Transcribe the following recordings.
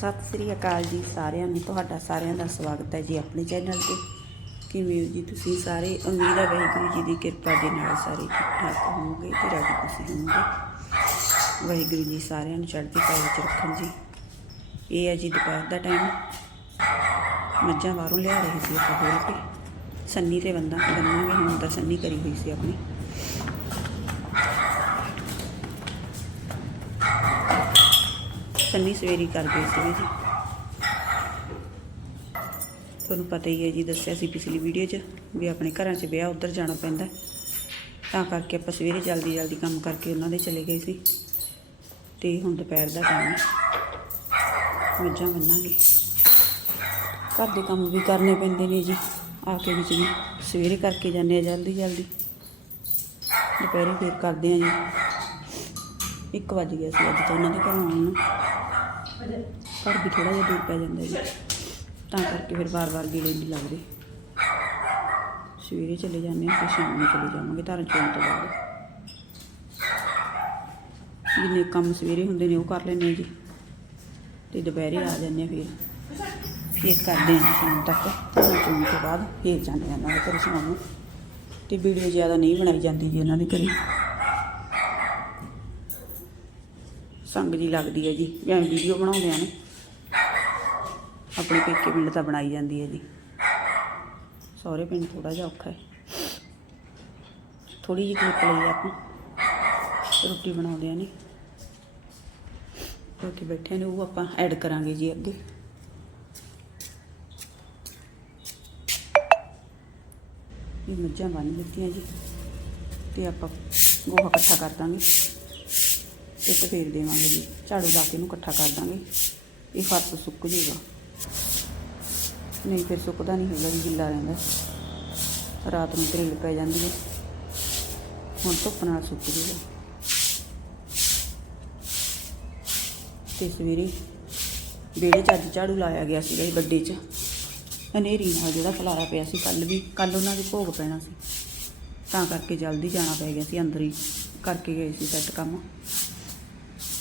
ਸਤਿ ਸ੍ਰੀ ਅਕਾਲ ਜੀ ਸਾਰਿਆਂ ਨੂੰ, ਤੁਹਾਡਾ ਸਾਰਿਆਂ ਦਾ ਸਵਾਗਤ ਹੈ ਜੀ ਆਪਣੇ ਚੈਨਲ ਤੇ। ਕਿਵੇਂ ਹੋ ਜੀ ਤੁਸੀਂ ਸਾਰੇ? ਉਮੀਦ ਹੈ ਵਾਹਿਗੁਰੂ ਜੀ ਦੀ ਕਿਰਪਾ ਦੇ ਨਾਲ ਸਾਰੇ ਠੀਕ ਠਾਕ ਹੋਵੋਗੇ ਤੇ ਰਾਜੀ ਤੁਸੀਂ ਹੋਵੋਗੇ। ਵਾਹਿਗੁਰੂ ਜੀ ਸਾਰਿਆਂ ਨੂੰ ਚੜ੍ਹਦੀ ਕਲਾ ਵਿੱਚ ਰੱਖਣ ਜੀ। ਇਹ ਹੈ ਜੀ ਦੁਪਹਿਰ ਦਾ ਟਾਈਮ ਮੱਝਾਂ ਬਾਹਰੋਂ ਲਿਆ ਰਹੇ ਸੀ ਆਪਾਂ ਹੋਰ 'ਤੇ। ਸੰਨੀ ਤੇ ਬੰਦਾ ਬੰਨਾਂਗੇ ਹੁਣ ਤਾਂ ਸੰਨੀ ਕਰੀ ਹੋਈ ਸੀ ਆਪਣੀ। ਸੰਨੀ ਸਵੇਰੀ ਕਰ ਗਈ ਸੀ ਜੀ। ਤੁਹਾਨੂੰ ਪਤਾ ਹੀ ਹੈ ਜੀ, ਦੱਸਿਆ ਸੀ ਪਿਛਲੀ ਵੀਡੀਓ 'ਚ ਵੀ ਆਪਣੇ ਘਰਾਂ 'ਚ ਵਿਆਹ ਉੱਧਰ ਜਾਣਾ ਪੈਂਦਾ ਤਾਂ ਕਰਕੇ ਆਪਾਂ ਸਵੇਰੇ ਜਲਦੀ ਜਲਦੀ ਕੰਮ ਕਰਕੇ ਉਹਨਾਂ ਦੇ ਚਲੇ ਗਏ ਸੀ। ਤੇ ਹੁਣ ਦੁਪਹਿਰ ਦਾ ਟਾਈਮ ਹੈ। ਮੱਝਾਂ ਬੰਨਾਂਗੇ। ਘਰ ਦੇ ਕੰਮ ਵੀ ਕਰਨੇ ਪੈਂਦੇ ਨੇ ਜੀ। ਆ ਕੇ ਵਿੱਚ ਵੀ ਸਵੇਰੇ ਕਰਕੇ ਜਾਂਦੇ ਆ ਜਲਦੀ ਜਲਦੀ। ਦੁਪਹਿਰੇ ਫੇਰ ਕਰਦੇ ਆ ਜੀ। 1 ਵਜ ਗਿਆ ਸੀ ਅੱਜ ਤਾਂ ਉਹਨਾਂ ਦੇ ਘਰੋਂ ਆਉਣ ਨੂੰ। ਘਰ ਵੀ ਥੋੜਾ ਜਿਹਾ ਦੂਰ ਪੈ ਜਾਂਦਾ ਜੀ। ਤਾਂ ਕਰਕੇ ਫਿਰ ਵਾਰ-ਵਾਰ ਗੇੜੇ ਨਹੀਂ ਲੱਗਦੇ। ਸਵੇਰੇ ਚਲੇ ਜਾਂਦੇ ਹਾਂ ਤੇ ਸ਼ਾਮ ਨੂੰ ਚਲੇ ਜਾਵਾਂਗੇ ਧਰਨ ਚੋਣ ਤੋਂ ਬਾਅਦ। ਜਿੰਨੇ ਕੰਮ ਸਵੇਰੇ ਹੁੰਦੇ ਨੇ ਉਹ ਕਰ ਲੈਂਦੇ ਹਾਂ ਜੀ। ਤੇ ਦੁਪਹਿਰੇ ਆ ਜਾਂਦੇ ਹਾਂ ਫਿਰ। ਫਿਰ ਕਰਦੇ ਹਾਂ ਜੀ ਸ਼ਾਮ ਤੱਕ। ਧਰਨ ਚੋਣ ਤੋਂ ਬਾਅਦ ਫਿਰ ਜਾਂਦੇ ਹਾਂ ਉਹਨਾਂ ਦੇ ਘਰੇ ਸ਼ਾਮ ਨੂੰ। ਤੇ ਵੀਡੀਓ ਜ਼ਿਆਦਾ ਨਹੀਂ ਬਣਾਈ ਜਾਂਦੀ ਜੀ ਉਹਨਾਂ ਦੇ ਘਰੇ। ਸੰਗ ਜੀ ਲੱਗਦੀ ਹੈ ਜੀ ਐਂ ਵੀਡੀਓ ਬਣਾਉਂਦੇ ਆ ਨੇ। ਆਪਣੇ ਪੇਕੇ ਪਿੰਡ ਤਾਂ ਬਣਾਈ ਜਾਂਦੀ ਹੈ ਜੀ। ਸਹੁਰੇ ਪਿੰਡ ਥੋੜਾ ਜਿਹਾ ਔਖਾ ਹੈ। ਥੋੜੀ ਜਿਹੀ ਕਲਿੱਪ ਲਈ ਆਪਾਂ। ਰੋਟੀ ਬਣਾਉਂਦੇ ਆ ਨੇ ਕਿਉਂਕਿ ਬੈਠੇ ਨੇ ਉਹ ਆਪਾਂ ਐਡ ਕਰਾਂਗੇ ਜੀ ਅੱਗੇ। ਇਹ ਮੱਝਾਂ ਬੰਨ ਦਿੱਤੀਆਂ ਜੀ, ਤੇ ਆਪਾਂ ਗੋਹਾ ਇਕੱਠਾ ਕਰ ਦਾਂਗੇ। ਇੱਕ ਫੇਰ ਦੇਵਾਂਗੇ ਜੀ, ਝਾੜੂ ਲਾ ਕੇ ਇਹਨੂੰ ਇਕੱਠਾ ਕਰ ਦਾਂਗੇ। ਇਹ ਫਰਸ਼ ਸੁੱਕ ਜੂਗਾ। ਨਹੀਂ ਫਿਰ ਸੁੱਕਦਾ ਨਹੀਂ ਹੈਗਾ ਜੀ, ਗਿੱਲਾ ਰਹਿੰਦਾ। ਰਾਤ ਨੂੰ ਤਰੇਲ ਪੈ ਜਾਂਦੀ ਹੈ। ਹੁਣ ਧੁੱਪ ਨਾਲ ਸੁੱਕ ਜੂਗਾ। ਤੇ ਸਵੇਰੇ ਵਿਹੜੇ 'ਚ ਅੱਜ ਝਾੜੂ ਲਾਇਆ ਗਿਆ ਸੀਗਾ ਜੀ ਵੱਡੇ 'ਚ। ਹਨੇਰੀ ਨਾਲ ਜਿਹੜਾ ਖਲਾਰਾ ਪਿਆ ਸੀ ਕੱਲ ਵੀ ਕੱਲ ਉਹਨਾਂ ਦੇ ਭੋਗ ਪੈਣਾ ਸੀ। ਤਾਂ ਕਰਕੇ ਜਲਦੀ ਜਾਣਾ ਪੈ ਗਿਆ ਸੀ, ਅੰਦਰ ਹੀ ਕਰਕੇ ਗਏ ਸੀ ਸੈੱਟ ਕੰਮ।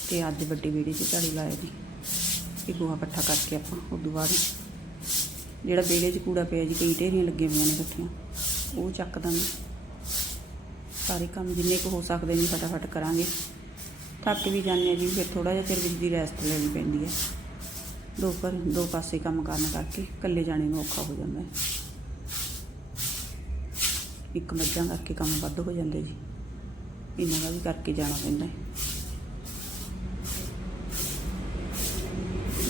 ਤੇ ਅੱਜ ਵੱਡੀ ਵੀਡੀਓ 'ਚ ਝਾੜੂ ਲਾਇਆ ਜੀ ਇਹ ਗੋਹਾ ਇਕੱਠਾ ਕਰਕੇ ਆਪਾਂ ਉਦੋਂ ਬਾਅਦ ਜਿਹੜਾ ਵਿਹੜੇ 'ਚ ਕੂੜਾ ਪਿਆ ਜੀ, ਕਈ ਢੇਰੀਆਂ ਲੱਗੀਆਂ ਹੋਈਆਂ ਨੇ ਇਕੱਠੀਆਂ ਉਹ ਚੱਕ ਦਾਂਗੇ। ਸਾਰੇ ਕੰਮ ਜਿੰਨੇ ਕੁ ਹੋ ਸਕਦੇ ਨੇ ਫਟਾਫਟ ਕਰਾਂਗੇ। ਥੱਕ ਵੀ ਜਾਂਦੇ ਆ ਜੀ, ਫਿਰ ਥੋੜਾ ਜਿਹਾ ਫਿਰ ਵਿੱਚ ਦੀ ਰੈਸਟ ਲੈਣੀ ਪੈਂਦੀ ਹੈ। ਦੋ ਪਰ ਦੋ ਪਾਸੇ ਕੰਮ ਕਰਨ ਕਰਕੇ ਇਕੱਲੇ ਜਾਣੇ ਨੂੰ ਔਖਾ ਹੋ ਜਾਂਦਾ ਹੈ। ਇੱਕ ਮੱਝਾਂ ਕਰਕੇ ਕੰਮ ਵੱਧ ਹੋ ਜਾਂਦੇ ਜੀ। ਇਹਨਾਂ ਦਾ ਵੀ ਕਰਕੇ ਜਾਣਾ ਪੈਂਦਾ ਹੈ।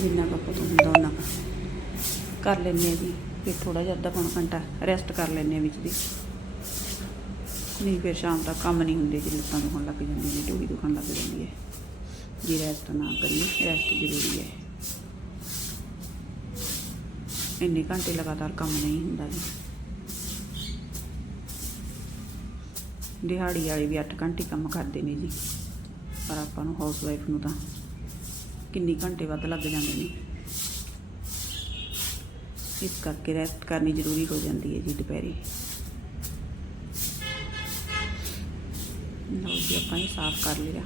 ਜਿੰਨਾ ਕੁ ਪਤਾ ਹੁੰਦਾ ਉਹਨਾਂ ਕੁ। ਕਰ ਲੈਂਦੇ ਆ ਜੀ ਫਿਰ ਥੋੜਾ ਜਿਹਾ ਅੱਧਾ ਪੌਣਾ ਘੰਟਾ ਰੈਸਟ ਕਰ ਲੈਂਦੇ ਆ ਵਿੱਚ ਦੀ। ਨਹੀਂ ਫਿਰ ਸ਼ਾਮ ਤੱਕ ਕੰਮ ਨਹੀਂ ਹੁੰਦੇ ਜੀ ਲੱਤਾਂ ਦੁਖਣ ਲੱਗ ਜਾਂਦੀਆਂ ਨੇ ਢੂਹੀ ਦੁਖਣ ਲੱਗ ਜਾਂਦੀ ਹੈ। ਜੀ ਰੈਸਟ ਨਾ ਕਰੀਏ ਰੈਸਟ ਜ਼ਰੂਰੀ ਹੈ। ਇੰਨੇ ਘੰਟੇ ਲਗਾਤਾਰ ਕੰਮ ਨਹੀਂ ਹੁੰਦਾ ਜੀ। ਦਿਹਾੜੀ ਵਾਲੇ ਵੀ 8 ਘੰਟੇ ਕੰਮ ਕਰਦੇ ਨੇ ਜੀ। ਪਰ ਆਪਾਂ ਨੂੰ ਹਾਊਸ ਵਾਈਫ ਨੂੰ ਤਾਂ ਕਿੰਨੀ ਘੰਟੇ ਵੱਧ ਲੱਗ ਜਾਂਦੇ ਨੇ। ਇਸ ਕਰਕੇ ਰੈਸਟ ਕਰਨੀ ਜ਼ਰੂਰੀ ਹੋ ਜਾਂਦੀ ਹੈ ਜੀ ਦੁਪਹਿਰੇ। ਲਓ ਜੀ, ਆਪਾਂ ਇਹ ਸਾਫ਼ ਕਰ ਲਿਆ।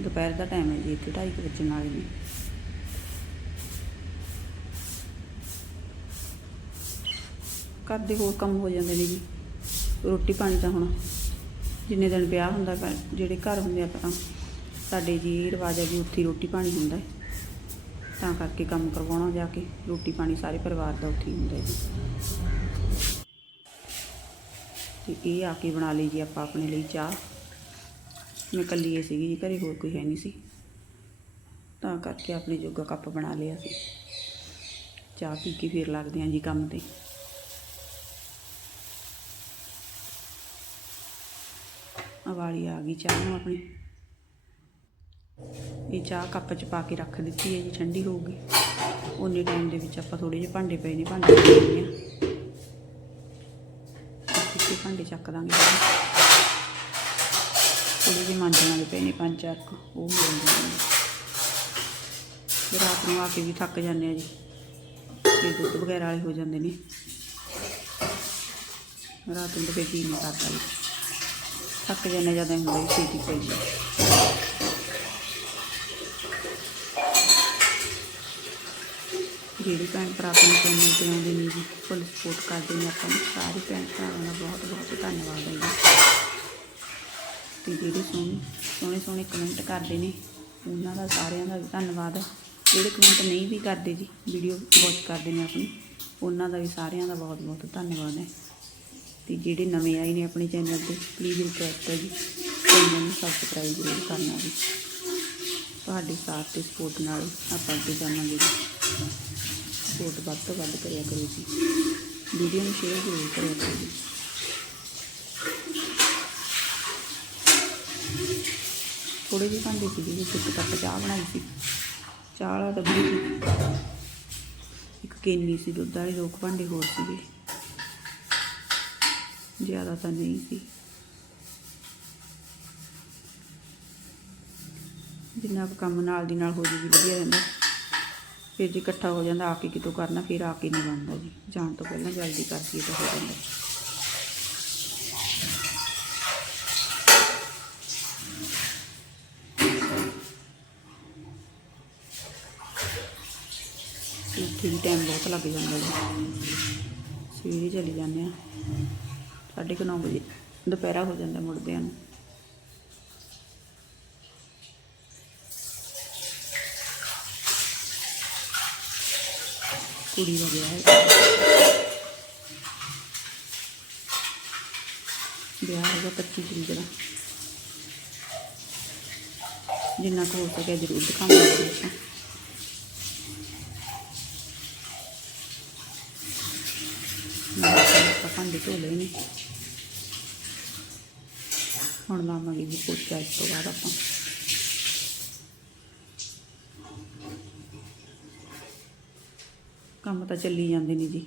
ਦੁਪਹਿਰ ਦਾ ਟਾਈਮ ਹੈ ਜੀ, ਇੱਥੇ ਢਾਈ ਕੁ ਵੱਜਣ ਵਾਲੇ ਨੇ ਘਰ ਦੇ ਹੋਰ ਕੰਮ ਹੋ ਜਾਂਦੇ ਨੇ ਜੀ। ਰੋਟੀ ਪਾਣੀ ਤਾਂ ਹੁਣ ਜਿੰਨੇ ਦਿਨ ਵਿਆਹ ਹੁੰਦਾ ਘਰ, ਜਿਹੜੇ ਘਰ ਹੁੰਦੇ ਆ ਤਾਂ ਸਾਡੇ ਜੀ ਇਹ ਰਿਵਾਜ ਹੈ ਜੀ ਉੱਥੇ ਹੀ ਰੋਟੀ ਪਾਣੀ ਹੁੰਦਾ ਹੈ। ਤਾਂ ਕਰਕੇ ਕੰਮ ਕਰਵਾਉਣਾ ਜਾ ਕੇ, ਰੋਟੀ ਪਾਣੀ ਸਾਰੇ ਪਰਿਵਾਰ ਦਾ ਉੱਥੇ ਹੀ ਹੁੰਦਾ ਹੈ। ਜੀ ਤੇ ਇਹ ਆ ਕੇ ਬਣਾ ਲਈ ਜੀ ਆਪਾਂ ਆਪਣੇ ਲਈ ਚਾਹ। ਮੈਂ ਇਕੱਲੀ ਹੀ ਸੀਗੀ ਜੀ, ਘਰੇ ਹੋਰ ਕੋਈ ਹੈ ਨਹੀਂ ਸੀ। ਤਾਂ ਕਰਕੇ ਆਪਣੇ ਜੋਗਾ ਕੱਪ ਬਣਾ ਲਿਆ ਸੀ। ਚਾਹ ਪੀ ਕੇ ਫਿਰ ਲੱਗਦੇ ਹਾਂ ਜੀ ਕੰਮ ਤੇ। ਵਾਲੀ ਆ ਗਈ ਚਾਹ ਨੂੰ ਆਪਣੀ। ਇਹ ਚਾਹ ਕੱਪ 'ਚ ਪਾ ਕੇ ਰੱਖ ਦਿੱਤੀ ਹੈ ਜੀ, ਠੰਡੀ ਹੋਊਗੀ ਉਨੇ ਟਾਈਮ ਦੇ ਵਿੱਚ ਆਪਾਂ ਥੋੜੇ ਜਿਹੇ ਭਾਂਡੇ ਪਏ ਨੇ, ਭਾਂਡੇ ਚੱਕ ਲੈਂਦੇ ਆ ਇੱਥੇ ਭਾਂਡੇ ਚੱਕ ਦਾਂਗੇ। ਥੋੜੇ ਜਿਹੇ ਮਾਂਜਣ ਵਾਲੇ ਪਏ ਨੇ, ਪੰਜ ਚਾਰ ਉਹ ਮਿਲ ਜਾਂਦੇ ਰਾਤ ਨੂੰ ਆ ਕੇ ਵੀ ਥੱਕ ਜਾਂਦੇ ਆ ਜੀ। ਤੇ ਦੁੱਧ ਵਗੈਰਾ ਵਾਲੇ ਹੋ ਜਾਂਦੇ ਨੇ। ਰਾਤ ਨੂੰ ਤਾਂ ਕੀ ਨਹੀਂ ਕਰਦਾ ਜੀ। ਥੱਕ ਜਾਂਦੇ ਜਦੋਂ ਹੁੰਦੇ ਛੇਤੀ ਪਈ ਜੀ। ਜਿਹੜੀ ਭੈਣ ਭਰਾ ਆਪਣੇ ਚੈਨਲ ਤੇ ਆਉਂਦੇ ਨੇ ਜੀ ਫੁੱਲ ਸਪੋਰਟ ਕਰਦੇ ਨੇ ਆਪਾਂ ਨੂੰ, ਸਾਰੇ ਭੈਣ ਭਰਾਵਾਂ ਦਾ ਬਹੁਤ ਬਹੁਤ ਧੰਨਵਾਦ ਹੈ ਜੀ। ਤੇ ਜਿਹੜੇ ਸੋਹਣੇ ਸੋਹਣੇ ਸੋਹਣੇ ਕਮੈਂਟ ਕਰਦੇ ਨੇ, ਉਹਨਾਂ ਦਾ ਸਾਰਿਆਂ ਦਾ ਧੰਨਵਾਦ ਜਿਹੜੇ ਕਮੈਂਟ ਨਹੀਂ ਵੀ ਕਰਦੇ ਜੀ ਵੀਡੀਓ ਵਾਚ ਕਰਦੇ ਨੇ ਆਪਣੀ ਉਹਨਾਂ ਦਾ ਵੀ ਸਾਰਿਆਂ ਦਾ ਬਹੁਤ ਬਹੁਤ ਧੰਨਵਾਦ ਹੈ। ਤੇ ਜਿਹੜੇ ਨਵੇਂ ਆਏ ਨੇ ਆਪਣੇ ਚੈਨਲ ਤੇ ਪਲੀਜ਼ ਰਿਕੁਐਸਟ ਹੈ ਜੀ ਚੈਨਲ ਨੂੰ ਸਬਸਕ੍ਰਾਈਬ ਜ਼ਰੂਰ ਕਰਨਾ ਜੀ। ਤੁਹਾਡੇ ਸਾਥ ਤੇ ਸਪੋਰਟ ਨਾਲ ਆਪਾਂ ਅੱਗੇ ਜਾਵਾਂਗੇ ਜੀ। ਸਪੋਰਟ ਵੱਧ ਤੋਂ ਵੱਧ ਕਰਿਆ ਕਰੋ ਜੀ। ਵੀਡੀਓ ਨੂੰ ਸ਼ੇਅਰ ਜ਼ਰੂਰ ਕਰਿਆ ਕਰੋ ਜੀ। ਥੋੜੇ ਜਿਹੇ ਭਾਂਡੇ ਸੀ ਜੀ, ਇੱਕ ਕੱਪ ਚਾਹ ਬਣਾਈ ਸੀ। ਚਾਹ ਵਾਲਾ ਡੱਬੀ ਸੀ। ਇੱਕ ਕੇਨੀ ਸੀ ਦੁੱਧ ਵਾਲੇ ਲੋਕ ਭਾਂਡੇ ਹੋਰ ਸੀਗੇ। ਜ਼ਿਆਦਾ ਤਾਂ ਨਹੀਂ ਸੀ ਜਿੰਨਾ ਕੁ ਕੰਮ ਨਾਲ ਦੀ ਨਾਲ ਹੋ ਜੂਗੀ ਵਧੀਆ ਰਹਿੰਦਾ ਫਿਰ ਜੇ ਇਕੱਠਾ ਹੋ ਜਾਂਦਾ ਆ ਕੇ ਕਿਤੋਂ ਕਰਨਾ ਫਿਰ ਆ ਕੇ ਨਹੀਂ ਬਣਦਾ ਜੀ ਜਾਣ ਤੋਂ ਪਹਿਲਾਂ ਜਲਦੀ ਕਰਦੀ ਤਾਂ ਹੋ ਜਾਂਦਾ ਇੱਥੇ ਵੀ ਟਾਈਮ ਬਹੁਤ ਲੱਗ ਜਾਂਦਾ ਜੀ। ਸਵੇਰੇ ਚਲੀ ਜਾਂਦੇ ਆ। ਸਾਢੇ ਕੁ ਨੌ ਵਜੇ। ਦੁਪਹਿਰਾ ਹੋ ਜਾਂਦਾ ਮੁੜਦਿਆਂ ਨੂੰ। ਕੁੜੀ ਦਾ ਵਿਆਹ ਹੈ। ਵਿਆਹ ਹੈਗਾ 25 ਤਰੀਕ ਦਾ। ਜਿੰਨਾ ਕੁ ਹੋ ਸਕਿਆ ਜ਼ਰੂਰ ਦਿਖਾਵਾਂਗੇ ਆਪਾਂ। ਆਪਾਂ ਭਾਂਡੇ ਧੋ ਲਏ ਹੁਣ ਲਾਵਾਂਗੇ ਜੀ ਪੋਚਾ ਇਸ ਤੋਂ ਬਾਅਦ ਆਪਾਂ। ਕੰਮ ਤਾਂ ਚੱਲੀ ਜਾਂਦੇ ਨੇ ਜੀ।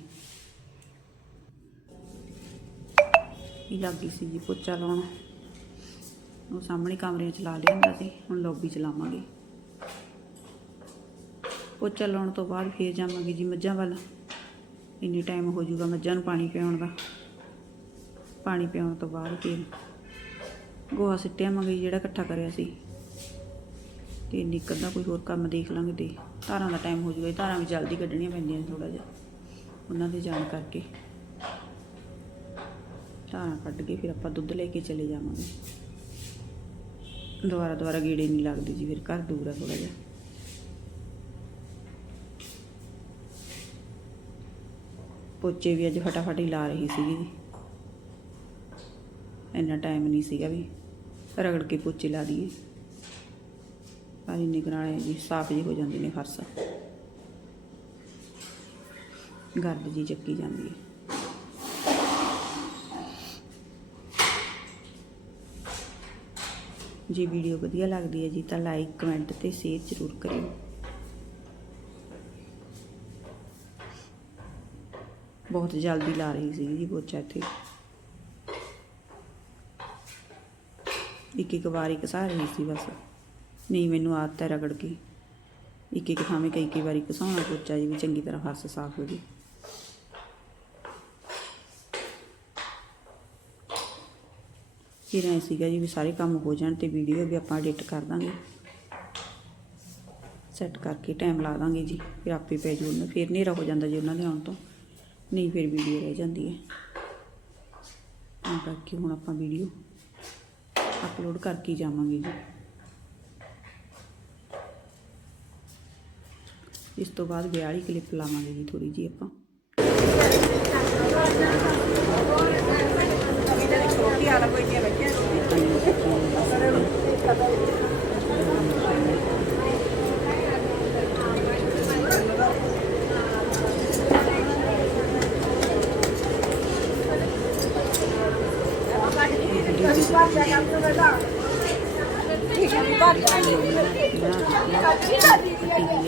ਇਹ ਲੱਗੀ ਸੀ ਜੀ ਪੋਚਾ ਲਾਉਣ? ਉਹ ਸਾਹਮਣੇ ਕਮਰੇ 'ਚ ਲਾ ਲਿਆ ਹੁੰਦਾ ਸੀ, ਹੁਣ ਲੌਬੀ 'ਚ ਲਾਵਾਂਗੇ। ਪੋਚਾ ਲਾਉਣ ਤੋਂ ਬਾਅਦ ਫੇਰ ਜਾਵਾਂਗੇ ਜੀ ਮੱਝਾਂ ਵੱਲ। ਇੰਨੇ ਟਾਈਮ ਹੋ ਜਾਊਗਾ ਮੱਝਾਂ ਨੂੰ ਪਾਣੀ ਪਿਆਉਣ ਦਾ। ਪਾਣੀ ਪਿਆਉਣ ਤੋਂ ਬਾਅਦ ਫਿਰ ਗੋਹਾ ਸਿੱਟਿਆ ਮੰਗੀ ਜਿਹੜਾ ਇਕੱਠਾ ਕਰਿਆ ਸੀ। ਤੇ ਨਿਕਲਦਾ ਕੋਈ ਹੋਰ ਕੰਮ ਦੇਖ ਲਾਂਗੇ ਤੇ ਧਾਰਾਂ ਦਾ ਟਾਈਮ ਹੋ ਜਾਊਗਾ ਧਾਰਾਂ ਵੀ ਜਲਦੀ ਕੱਢਣੀਆਂ ਪੈਂਦੀਆਂ ਨੇ ਥੋੜਾ ਜਿਹਾ, ਉਹਨਾਂ ਦੇ ਜਾਣ ਕਰਕੇ। ਧਾਰਾਂ ਕੱਢ ਕੇ ਫਿਰ ਆਪਾਂ ਦੁੱਧ ਲੈ ਕੇ ਚਲੇ ਜਾਵਾਂਗੇ। ਦੁਬਾਰਾ ਦੁਬਾਰਾ ਗੇੜੇ ਨਹੀਂ ਲੱਗਦੇ ਜੀ, ਫਿਰ ਘਰ ਦੂਰ ਆ ਥੋੜਾ ਜਿਹਾ। ਪੋਚੇ ਵੀ ਅੱਜ ਫਟਾਫਟ ਹੀ ਲਾ ਰਹੀ ਸੀਗੀ ਇੰਨਾ ਟਾਈਮ ਨਹੀਂ ਸੀਗਾ ਵੀ। ਰਗੜ ਕੇ ਪੋਚੇ ਲਾ ਦਈਏ। ਪਰ ਇੰਨੇ ਕੁ ਨਾਲ ਜੀ ਸਾਫ਼ ਜੀ ਹੋ ਜਾਂਦੇ ਨੇ ਫਰਸ਼। ਗਰਦ ਜੀ ਚੱਕੀ ਜਾਂਦੀ ਹੈ। ਜੇ ਵੀਡੀਓ ਵਧੀਆ ਲੱਗਦੀ ਹੈ ਜੀ ਤਾਂ ਲਾਈਕ, ਕਮੈਂਟ ਤੇ ਸ਼ੇਅਰ ਜ਼ਰੂਰ ਕਰਿਓ। ਬਹੁਤ ਜਲਦੀ ਲਾ ਰਹੀ ਸੀ ਜੀ ਪੋਚਾ ਇੱਥੇ। ਇੱਕ ਇੱਕ ਵਾਰੀ ਘਸਾ ਰਹੀ ਸੀ ਬਸ। ਨਹੀਂ, ਮੈਨੂੰ ਆਦਤ ਹੈ ਰਗੜ ਕੇ। ਇੱਕ ਇੱਕ ਥਾਵੇਂ ਕਈ ਕਈ ਵਾਰੀ ਘਸਾਉਣਾ ਪੋਚਾ ਜੀ ਵੀ ਚੰਗੀ ਤਰ੍ਹਾਂ ਫਰਸ਼ ਸਾਫ਼ ਹੋ ਜੇ। ਫਿਰ ਐ ਸੀਗਾ ਜੀ ਵੀ ਸਾਰੇ ਕੰਮ ਹੋ ਜਾਣ ਤੇ ਵੀਡੀਓ ਵੀ ਆਪਾਂ ਐਡਿਟ ਕਰ ਦਾਂਗੇ। ਸੈੱਟ ਕਰਕੇ ਟਾਈਮ ਲਾ ਦਾਂਗੇ ਜੀ। ਫਿਰ ਆਪੇ ਪੈ ਜੂ ਉਹਨਾਂ। ਫਿਰ ਹਨੇਰਾ ਹੋ ਜਾਂਦਾ ਜੀ ਉਹਨਾਂ ਦੇ ਆਉਣ ਤੋਂ। ਨਹੀਂ, ਫਿਰ ਵੀਡੀਓ ਰਹਿ ਜਾਂਦੀ ਹੈ। ਤਾਂ ਕਰਕੇ ਹੁਣ ਆਪਾਂ ਵੀਡੀਓ ਅਪਲੋਡ ਕਰਕੇ ਹੀ ਜਾਵਾਂਗੇ ਜੀ ਇਸ ਤੋਂ ਬਾਅਦ ਵਿਆਹ ਵਾਲੀ ਕਲਿੱਪ ਲਾਵਾਂਗੇ ਜੀ ਥੋੜੀ ਜੀ ਆਪਾਂ ਚਾਹ ਪੀ ਕੇ ਫਿਰ ਕੰਮ ਕਰਨੇ ਦੀ ਜੀ ਇਹ ਵਿਆਹ